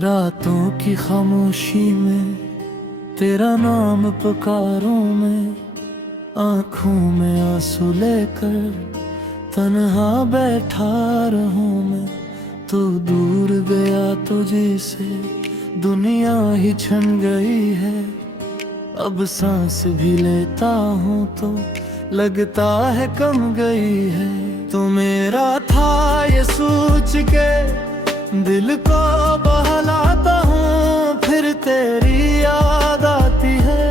रातों की खामोशी में तेरा नाम पुकारूं मैं, आंखों में आंसू लेकर तन्हा बैठा रहूं मैं। तो दूर गया तुझे से दुनिया ही छन गई है, अब सांस भी लेता हूँ तो लगता है कम गई है। तो मेरा था ये सोच के दिल को बहलाता हूँ, फिर तेरी याद आती है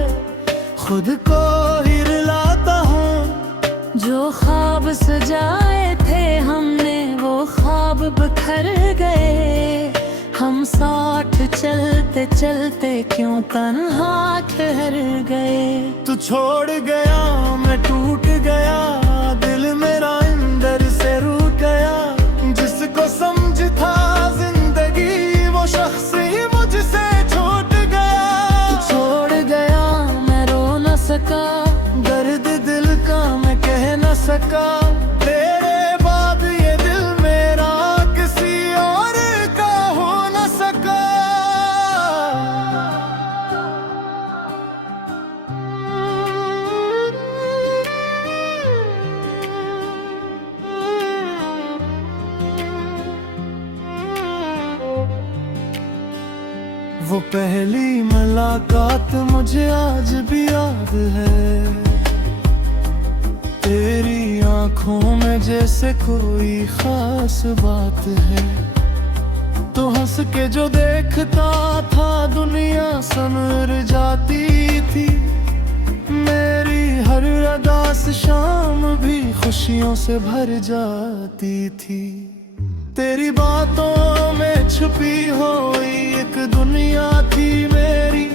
खुद को ही रुलाता हूँ। जो ख्वाब सजाए थे हमने वो ख्वाब बिखर गए, हम साथ चलते चलते क्यों तन्हा ठहर गए। तू छोड़ गया मैं टूट गया, दिल मेरा अंदर से रूठ गया। जिसको समझ था जिंदगी वो शख्स ही मुझसे छूट गया। तू छोड़ गया मैं रो न सका, दर्द दिल का मैं कह न सका। तेरे बाद ये दिल मेरा किसी और का हो न सका। वो पहली मुलाकात मुझे आज भी याद है, तेरी आंखों में जैसे कोई खास बात है। तो हंस के जो देखता था दुनिया संवर जाती थी, मेरी हर अदास शाम भी खुशियों से भर जाती थी। तेरी बातों में छुपी हुई एक दुनिया थी मेरी,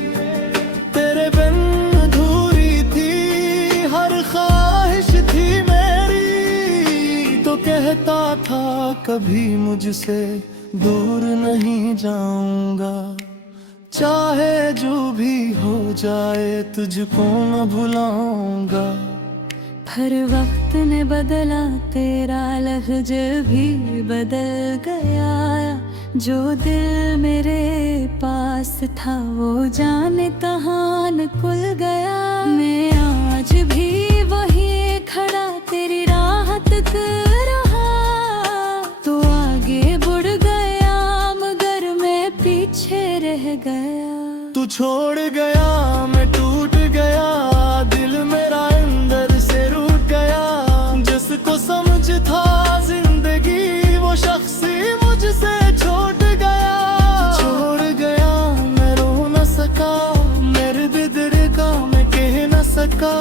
तेरे बिन अधूरी थी हर ख्वाहिश थी मेरी। तो कहता था कभी मुझसे दूर नहीं जाऊंगा, चाहे जो भी हो जाए तुझको न भुलाऊंगा। हर वक्त ने बदला तेरा लहज़ा भी बदल गया, जो दिल मेरे पास था वो जाने कहाँ निकल गया। मैं आज भी वही खड़ा तेरी राह तक रहा, तो आगे बढ़ गया मगर मैं पीछे रह गया। तू छोड़ गया मैं टूट गया, दिल मेरा अंदर से रूठ गया। जिसको समझ था जिंदगी वो शख्स ही मुझसे छूट गया। छोड़ गया मैं रो न सका, मेरे दिल का मैं कह न सका।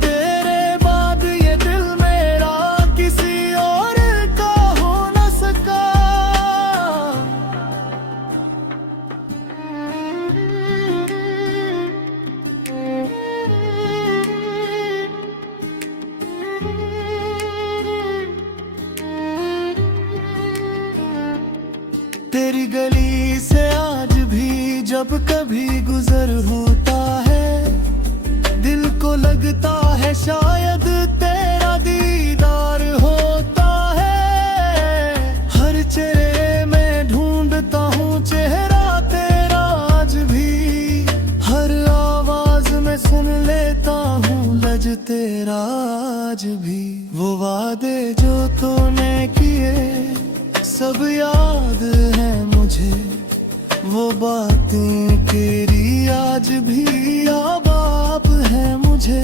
तेरे बाद ये दिल मेरा किसी और का हो न सका। तेरी गली से आज भी जब कभी गुजर होता है, दिल को लगता है शायद तेरा दीदार होता है। हर चेहरे में ढूंढता हूँ चेहरा तेरा आज भी, हर आवाज में सुन लेता हूँ लज तेरा आज भी। वो वादे जो तूने किए सब याद है मुझे, वो बातें तेरी आज भी याद है मुझे।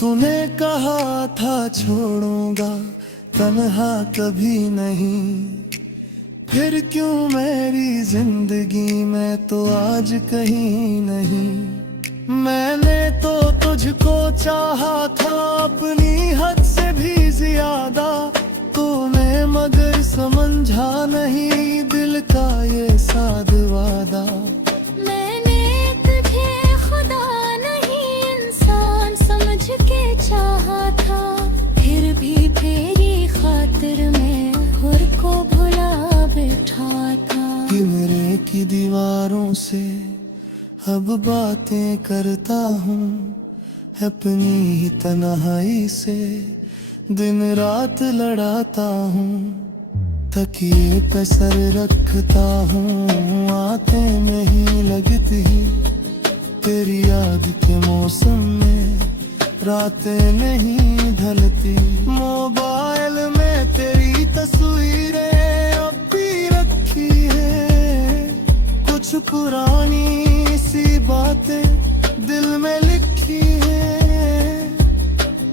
तूने कहा था छोड़ूंगा तन्हा कभी नहीं, फिर क्यों मेरी जिंदगी में तो आज कहीं नहीं। मैंने तो तुझको चाहा था अपनी हद से भी ज्यादा, तो मैं मगर समझा नहीं दिल का ये साध वादा। मैंने तुझे खुदा नहीं इंसान समझ के चाहा था, फिर भी तेरी खातिर मैं खुद को भुला बैठा था। किमरे की दीवारों से अब बातें करता हूँ, अपनी ही तन्हाई से दिन रात लड़ाता हूँ। तकिए पे सर रखता हूँ, आंखें में ही लगती तेरी याद के मौसम में रातें नहीं ढलती। मोबाइल में तेरी तस्वीरें अब भी रखी है, कुछ पुरानी सी बातें दिल में लिखी है।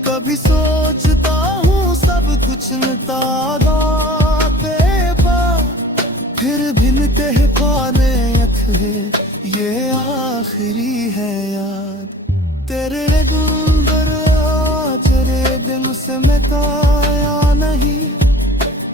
कभी सोचता हूँ सब कुछ फिर भिनते हैं पाने अखरे, ये आखिरी है याद। तेरे गुंदर चरे दिन से मैं काया नहीं,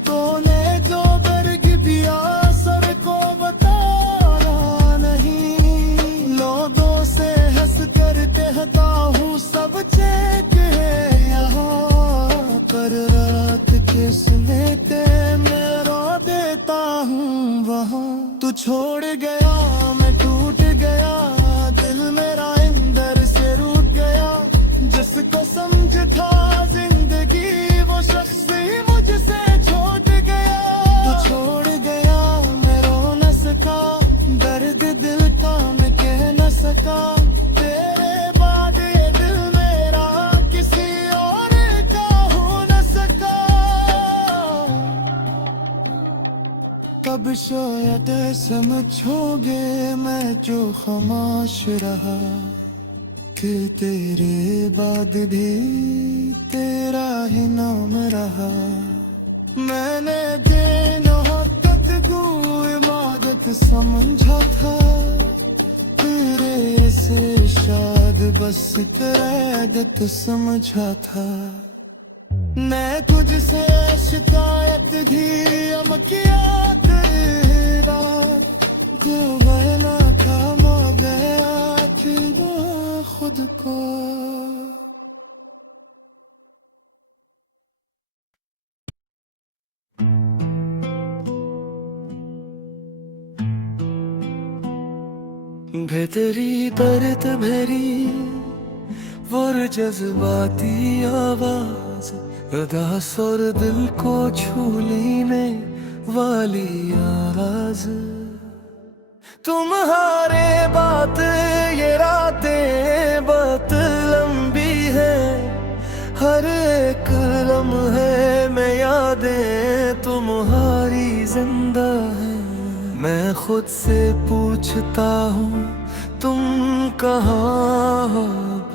तूने जो बर्ग दिया सर को बताया नहीं। लोगों से हंस कर कहता हूँ सब चेक है यहाँ, पर रात के समेटे मैं रो देता हूँ वहाँ। तू छोड़ गया मैं टूट गया, दिल मेरा अंदर से रूठ गया। जिसको समझ था जिंदगी वो शख्स ही मुझसे छूट गया। तू छोड़ गया मैं रो न सका, दर्द दिल का मैं कह न सका। तेरे बाद ये दिल मेरा किसी और का हो न सका। कब शायद समझोगे मैं जो खामोश रहा, कि तेरे बाद भी तेरा ही नाम रहा। मैंने दिन हक़ को इबादत समझा था, तेरे से शायद बस इबादत समझा था। मैं तुझसे शिकायत भी अब किया तेरा, जो बहना काम हो गया खिला खुद को। भीतरी दर्द भरी वो जज्बाती आवाज, उदास और दिल को छू लेने वाली आवाज। तुम्हारे बात ये रातें बहुत लंबी है, हर एक लम्हे में यादें तुम्हारी जिंदा है। मैं खुद से पूछता हूँ तुम कहाँ हो अब,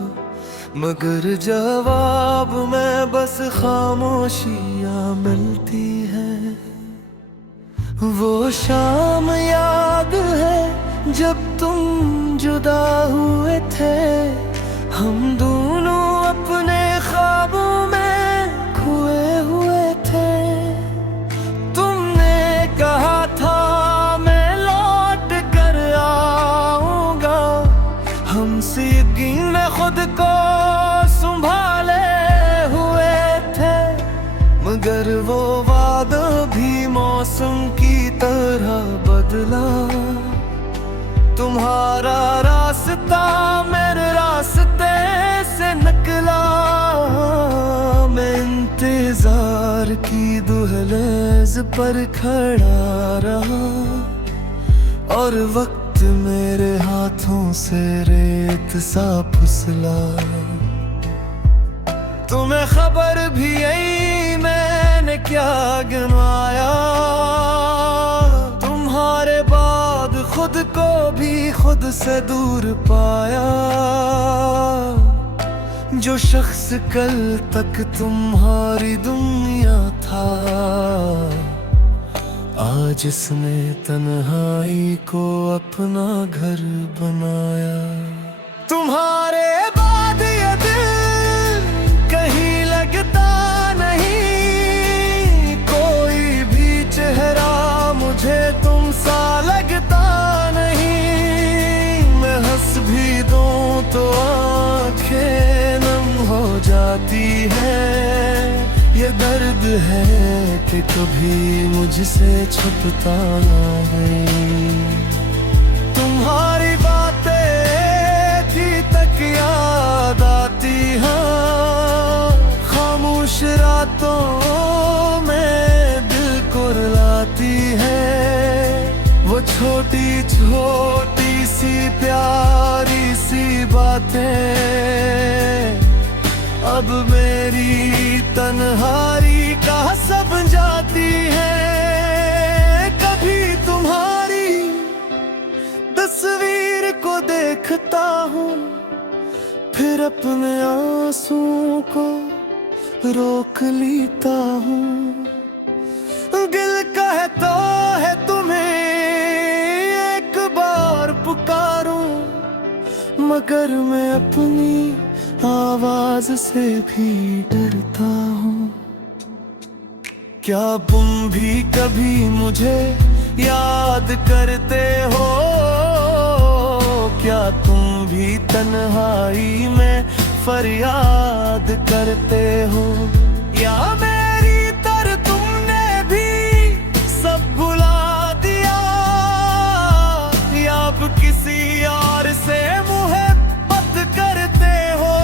मगर जवाब में बस खामोशियाँ मिलती है। वो शाम याद है जब तुम जुदा हुए थे, हम दोनों अपने ख्वाबों में खोए हुए थे। तुमने कहा था मैं लौट कर आऊंगा, हम सीधी में खुद को संभाले हुए थे। मगर वो वादा भी मौसम की तरह बदला। तुम्हारा रास्ता मेरे रास्ते से निकला। मैं इंतजार की दुहलेज पर खड़ा रहा, और वक्त मेरे हाथों से रेत सा फिसला। तुम्हें खबर भी आई मैंने क्या गिनवाया, तुम्हारे बाद खुद को भी खुद से दूर पाया। जो शख्स कल तक तुम्हारी दुनिया था, आज इसने तन्हाई को अपना घर बनाया। तुम्हारे बाद ये दिल कहीं लगता नहीं, कोई भी चेहरा मुझे तुम सा लगता नहीं। मैं हंस भी दूं तो आंखें नम हो जाती है। ये दर्द है कि कभी मुझसे छुपता नहीं। तुम्हारी बातें थी तक याद आती हैं, खामोश रातों में दिल को रुला छोटी सी प्यारी सी बातें अब मेरी तन्हाई का सब जाती है। कभी तुम्हारी तस्वीर को देखता हूँ, फिर अपने आंसुओं को रोक लेता हूँ। दिल कहता है तुम्हें एक बार पुकारूं, मगर मैं अपनी आवाज से भी डरता हूँ। क्या तुम भी कभी मुझे याद करते हो? क्या तुम भी तन्हाई में फरियाद करते हो? या मेरी तरह तुमने भी सब भुला दिया, या अब किसी और से मोहब्बत करते हो?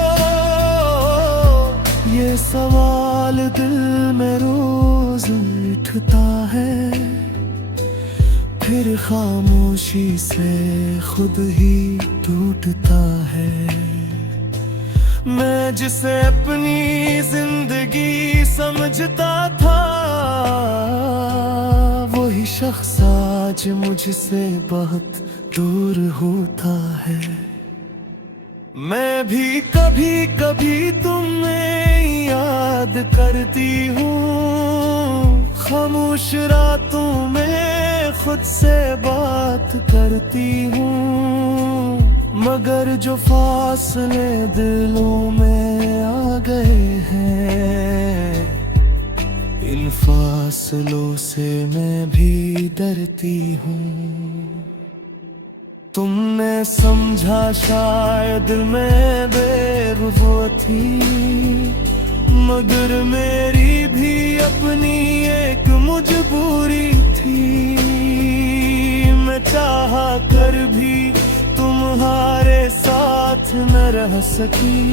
ये सवाल दिल में रोज उठता है, फिर खामोशी से खुद ही टूटता है। मैं जिसे अपनी जिंदगी समझता था, वही शख्स आज मुझसे बहुत दूर होता है। मैं भी कभी कभी तुम्हें याद करती हूँ, खामोश रातों में खुद से बात करती हूँ। मगर जो फासले दिलों में आ गए हैं, इन फासलों से मैं भी डरती हूँ। तुमने समझा शायद मैं बेवफा थी, मगर मेरी भी अपनी एक मजबूरी थी। मैं चाहा कर भी तुम्हारे साथ न रह सकी,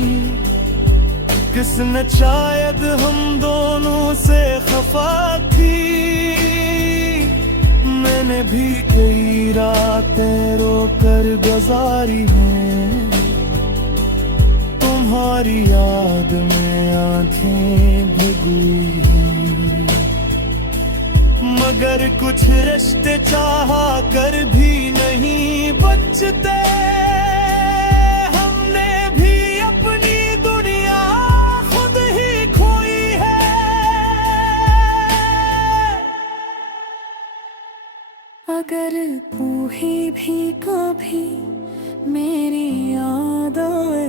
किसने शायद हम दोनों से खफा थी। मैंने भी कई रातें रोकर गुजारी हैं, तुम्हारी याद में आंखें भिगोई हैं। मगर कुछ रिश्ते चाहा कर भी नहीं बचते, हमने भी अपनी दुनिया खुद ही खोई है। अगर तूही भी कभी मेरी याद आए,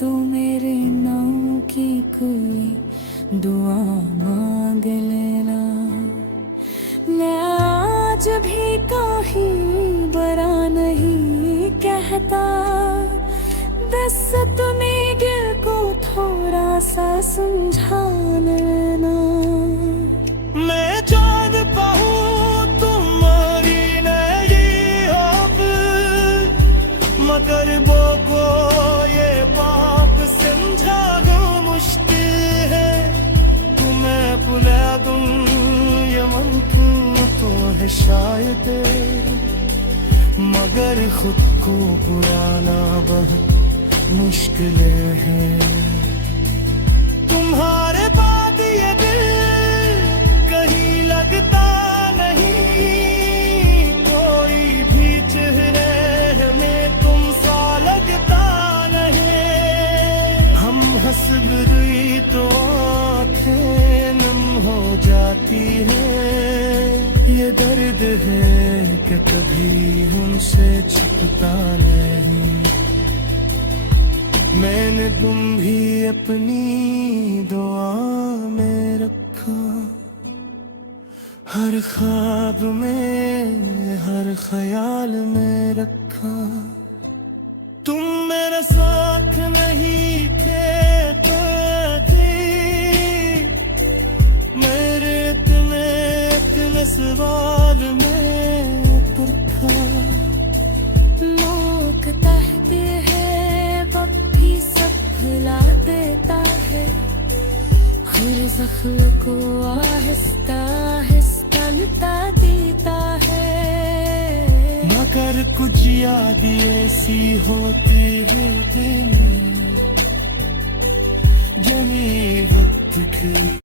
तो मेरे नाम की कोई दुआ मांग लेना। मैं आज भी कहीं बरा नहीं कहता, बस तुम्हें दिल को थोड़ा सा समझा लेना। मैं चांद पाऊं तुम्हारी नहीं अब, मगर वो को ये बाप समझाना मुश्किल है। तुम्हें भुला दूं ये मुमकिन तो है शायद, मगर खुद को भुलाना बहुत मुश्किल है। तुम्हारे बाद ये दिल कहीं लगता नहीं, कोई भी चेहरे में तुम सा लगता नहीं। हम हंस गई तो आँखें नम हो जाती हैं, ये दर्द है कि कभी हमसे छुपता नहीं। मैंने तुम भी अपनी दुआ में रखा, हर ख्वाब में हर ख्याल में रखा। तुम मेरे साथ नहीं थे मेरे इतने सवाल में पुरखा। लोग कहते हैं वक्त भी सब भुला देता है, हर जख्म को आहिस्ता आहिस्ता मिटा देता है। कुछ याद ऐसी होती है देने जमी वक्त की